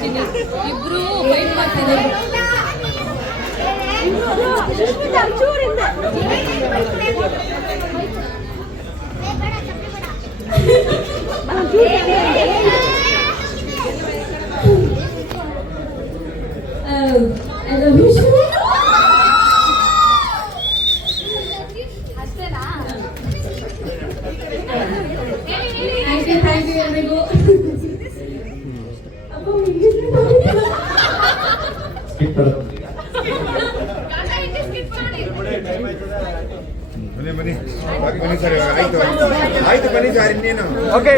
ಚಿನ್ನಿ ಇಬ್ರು ಫೈಟ್ ಮಾಡ್ತೀನಿ ಅಷ್ಟೇನಾ I love ಬನ್ನಿ ಬನ್ನಿ. ಬನ್ನಿ ಸರ್ ಆಯ್ತು. ಆಯ್ತು ಆಯ್ತು ಬನ್ನಿ ಸರ್ ಇನ್ನೇನು. ಓಕೆ